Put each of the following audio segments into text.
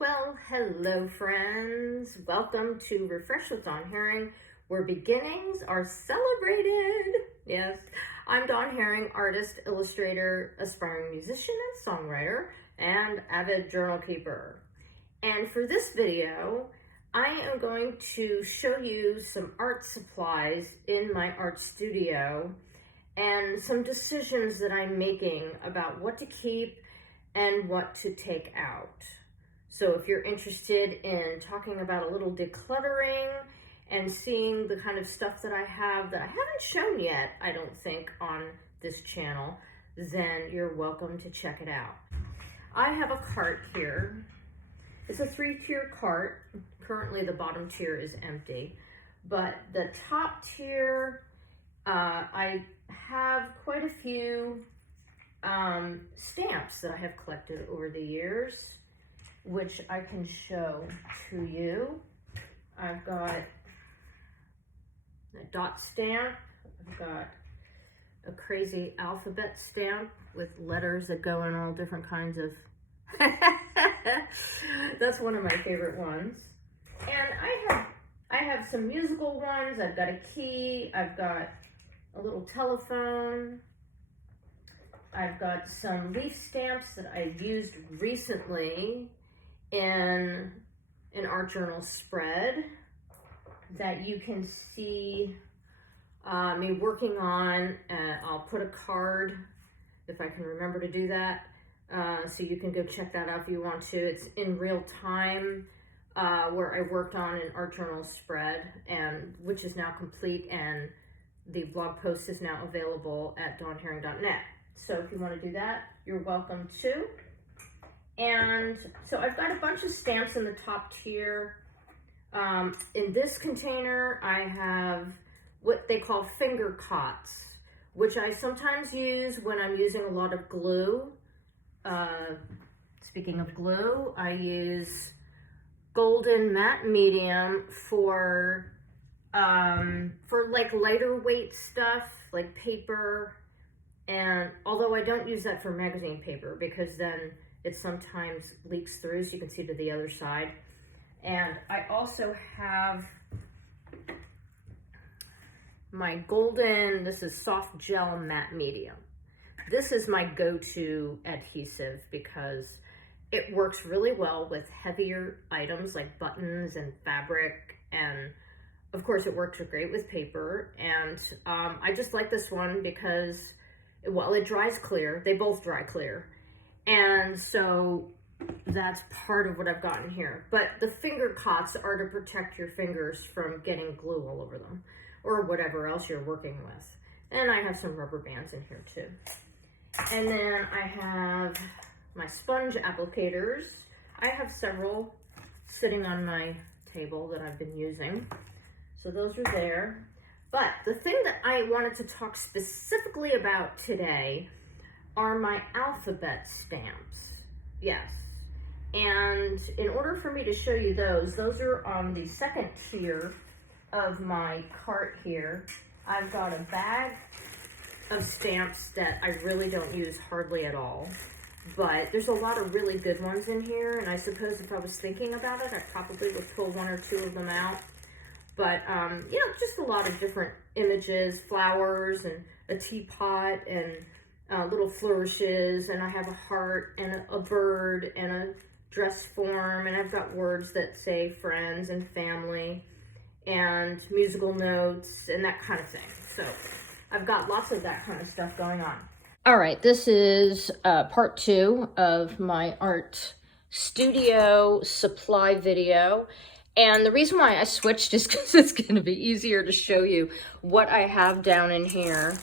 Well, hello friends. Welcome to Refresh with Dawn Herring, where beginnings are celebrated. Yes, I'm Dawn Herring, artist, illustrator, aspiring musician and songwriter, and avid journal keeper. And for this video, I am going to show you some art supplies in my art studio and some decisions that I'm making about what to keep and what to take out. So if you're interested in talking about a little decluttering and seeing the kind of stuff that I have that I haven't shown yet, I don't think, on this channel, then you're welcome to check it out. I have a cart here. It's a 3-tier cart. Currently the bottom tier is empty, but the top tier, I have quite a few stamps that I have collected over the years, which I can show to you. I've got a dot stamp, I've got a crazy alphabet stamp with letters that go in all different kinds of, that's one of my favorite ones. And I have some musical ones. I've got a key, I've got a little telephone, I've got some leaf stamps that I've used recently in an art journal spread that you can see me working on. I'll put a card, if I can remember to do that, so you can go check that out if you want to. It's in real time, where I worked on an art journal spread, and which is now complete, and the blog post is now available at dawnherring.net. So if you want to do that, you're welcome to. And so I've got a bunch of stamps in the top tier. In this container, I have what they call finger cots, which I sometimes use when I'm using a lot of glue. Speaking of glue, I use golden matte medium for like lighter weight stuff, like paper. And although I don't use that for magazine paper, because then it sometimes leaks through, so you can see to the other side. And I also have my golden, this is soft gel matte medium. This is my go-to adhesive because it works really well with heavier items like buttons and fabric, and of course it works great with paper. And I just like this one because, well, it dries clear. They both dry clear. And so that's part of what I've got in here. But the finger cots are to protect your fingers from getting glue all over them or whatever else you're working with. And I have some rubber bands in here too. And then I have my sponge applicators. I have several sitting on my table that I've been using. So those are there. But the thing that I wanted to talk specifically about today are my alphabet stamps. Yes. And in order for me to show you those are on the second tier of my cart here. I've got a bag of stamps that I really don't use hardly at all, but there's a lot of really good ones in here, and I suppose if I was thinking about it, I probably would pull 1 or 2 of them out. But, you know, just a lot of different images, flowers and a teapot and little flourishes, and I have a heart and a bird and a dress form, and I've got words that say friends and family and musical notes and that kind of thing. So I've got lots of that kind of stuff going on. All right, this is part 2 of my art studio supply video. And the reason why I switched is because it's going to be easier to show you what I have down in here.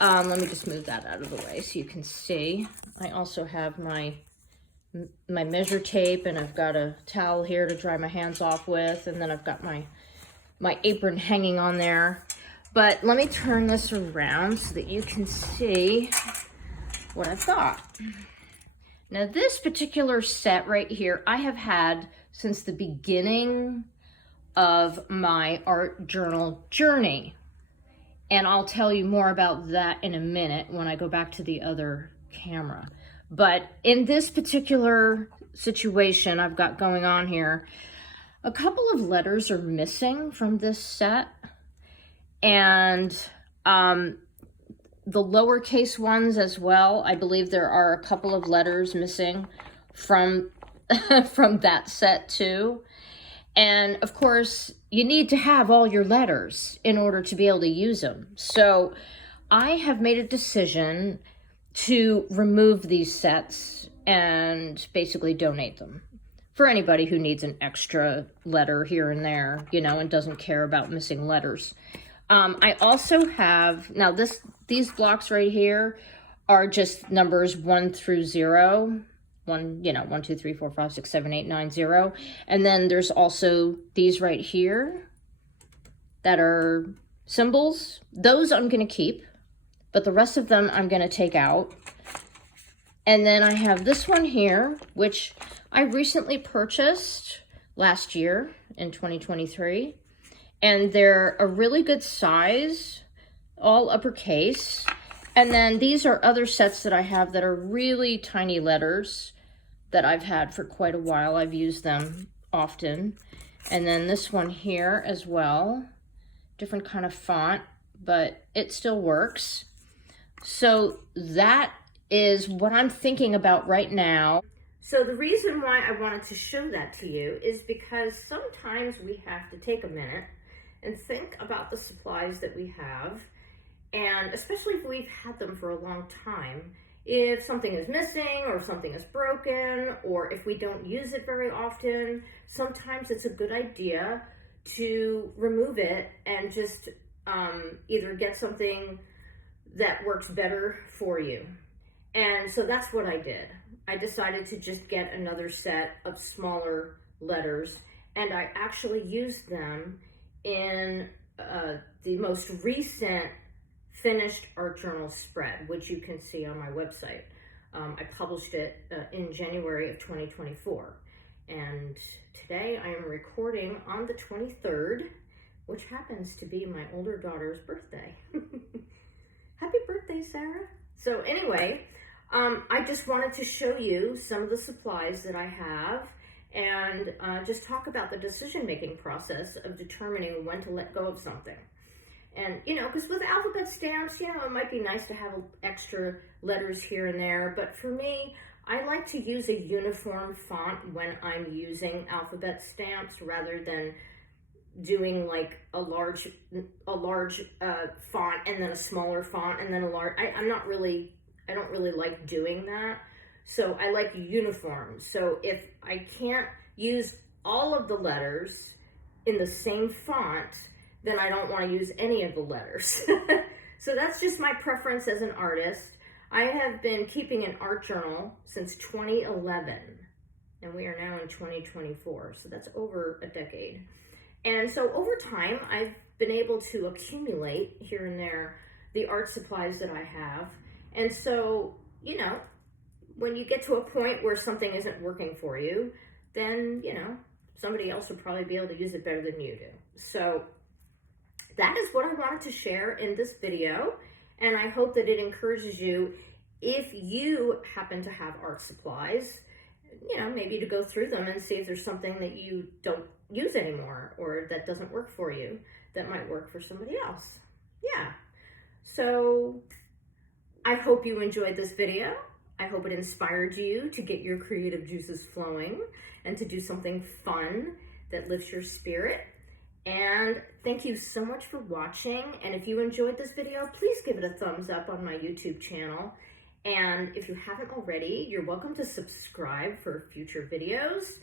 Let me just move that out of the way so you can see. I also have my measure tape, and I've got a towel here to dry my hands off with, and then I've got my apron hanging on there. But let me turn this around so that you can see what I've got. Now this particular set right here, I have had since the beginning of my art journal journey. And I'll tell you more about that in a minute when I go back to the other camera. But in this particular situation I've got going on here. A couple of letters are missing from this set, and the lowercase ones as well. I believe there are a couple of letters missing from from that set too. And of course, you need to have all your letters in order to be able to use them. So I have made a decision to remove these sets and basically donate them for anybody who needs an extra letter here and there, you know, and doesn't care about missing letters. I also have, now these blocks right here are just numbers 1 through 0. 1, 2, 3, 4, 5, 6, 7, 8, 9, 0. And then there's also these right here that are symbols. Those I'm going to keep, but the rest of them I'm going to take out. And then I have this one here, which I recently purchased last year in 2023. And they're a really good size, all uppercase. And then these are other sets that I have that are really tiny letters that I've had for quite a while. I've used them often. And then this one here as well, different kind of font, but it still works. So that is what I'm thinking about right now. So the reason why I wanted to show that to you is because sometimes we have to take a minute and think about the supplies that we have, and especially if we've had them for a long time. If something is missing or something is broken, or if we don't use it very often, sometimes it's a good idea to remove it and just either get something that works better for you. And so that's what I did. I decided to just get another set of smaller letters, and I actually used them in the most recent finished art journal spread, which you can see on my website. I published it in January of 2024. And today I am recording on the 23rd, which happens to be my older daughter's birthday. Happy birthday, Sarah. So anyway, I just wanted to show you some of the supplies that I have, and just talk about the decision-making process of determining when to let go of something. And, you know, because with alphabet stamps, you know, it might be nice to have extra letters here and there, but for me, I like to use a uniform font when I'm using alphabet stamps rather than doing like a large font and then a smaller font and then a large. I don't really like doing that. So I like uniform. So if I can't use all of the letters in the same font, then I don't want to use any of the letters. So that's just my preference as an artist. I have been keeping an art journal since 2011, and we are now in 2024. So that's over a decade. And so over time, I've been able to accumulate here and there the art supplies that I have. And so, you know, when you get to a point where something isn't working for you, then, you know, somebody else will probably be able to use it better than you do. So that is what I wanted to share in this video. And I hope that it encourages you, if you happen to have art supplies, you know, maybe to go through them and see if there's something that you don't use anymore or that doesn't work for you that might work for somebody else. Yeah. So I hope you enjoyed this video. I hope it inspired you to get your creative juices flowing and to do something fun that lifts your spirit. And thank you so much for watching. And if you enjoyed this video, please give it a thumbs up on my YouTube channel. And if you haven't already, you're welcome to subscribe for future videos.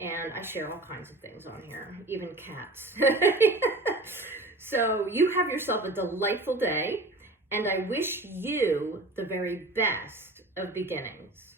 And I share all kinds of things on here, even cats. So you have yourself a delightful day, and I wish you the very best of beginnings.